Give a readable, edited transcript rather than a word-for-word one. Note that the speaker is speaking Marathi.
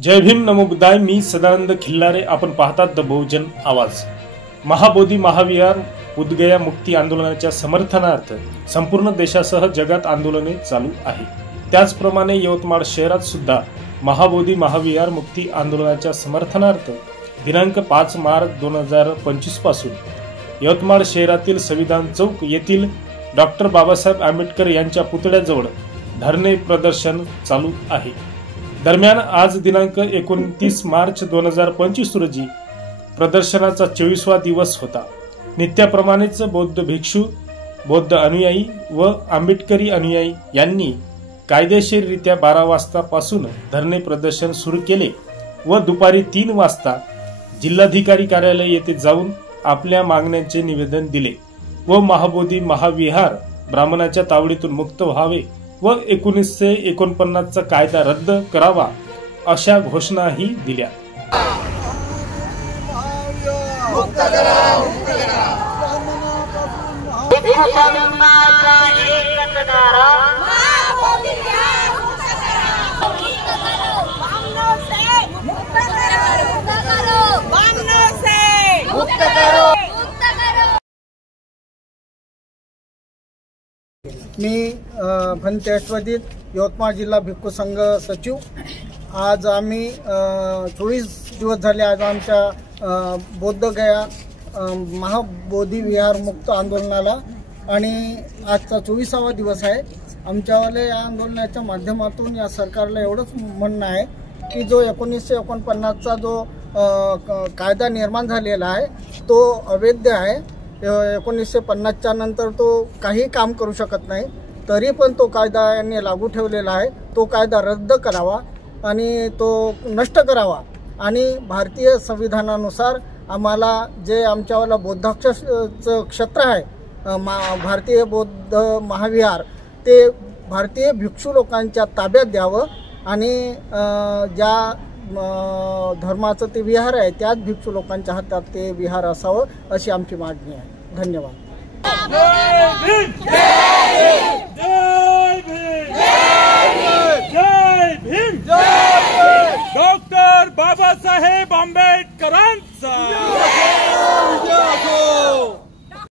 जय भीम नमो बुद्धाय। मी सदानंद खिल्लारे। आपण पाहतात द बहुजन आवाज। महाबोधी महाविहार बुद्धगया मुक्ती आंदोलनाच्या समर्थनार्थ संपूर्ण देशासह जगात आंदोलने चालू आहे। त्याचप्रमाणे यवतमाळ शहरात सुद्धा महाबोधी महाविहार मुक्ती आंदोलनाच्या समर्थनार्थ दिनांक 5 मार्च 2025 पासून यवतमाळ शहरातील संविधान चौक येथील डॉक्टर बाबासाहेब आंबेडकर यांच्या पुतळ्याजवळ धरणे प्रदर्शन चालू आहे। दरम्यान आज दिनांक 29 मार्च 2025 रोजी प्रदर्शनाचा 24वा दिवस होता। नित्याप्रमाणेच बौद्ध भिक्षू, बौद्ध अनुयायी व आंबेडकरी अनुयायी यांनी कायदेशीररित्या 12 वाजतापासून धरणे प्रदर्शन सुरू केले व दुपारी 3 वाजता जिल्हाधिकारी कार्यालय येथे जाऊन आपल्या मागण्यांचे निवेदन दिले व महाबोधी महाविहार ब्राह्मणाच्या तावडीतून मुक्त व्हावे व 1949 चा कायदा रद्द करावा अशा घोषणाही दिल्या। मी भंते अश्वजित, यवतमाळ जिल्हा भिक्खू संघ सचिव। आज आम्ही 24 दिवस झाले आज आमच्या बौद्धगया महाबोधी विहार मुक्त आंदोलनाला आणि आजचा 24वा दिवस आहे। आमच्यावाले या आंदोलनाच्या माध्यमातून या सरकारला एवढंच म्हणणं आहे की जो 1949चा जो कायदा निर्माण झालेला आहे तो अवैध आहे। 1950च्या नंतर तो काही काम करू शकत नाही, तरी पण तो कायदा यांनी लागू ठेवलेला आहे। तो कायदा रद्द करावा आणि तो नष्ट करावा आणि भारतीय संविधानानुसार आम्हाला जे आमच्यावाला बौद्धाचं क्षेत्र आहे भारतीय बौद्ध महाविहार ते भारतीय भिक्षू लोकांच्या ताब्यात द्यावं आणि ज्या धर्माचं ते विहार आहे त्याच भिक्षू लोकांच्या हातात ते विहार असावं अशी आमची मागणी आहे। धन्यवाद। डॉक्टर बाबासाहेब आंबेडकरांचा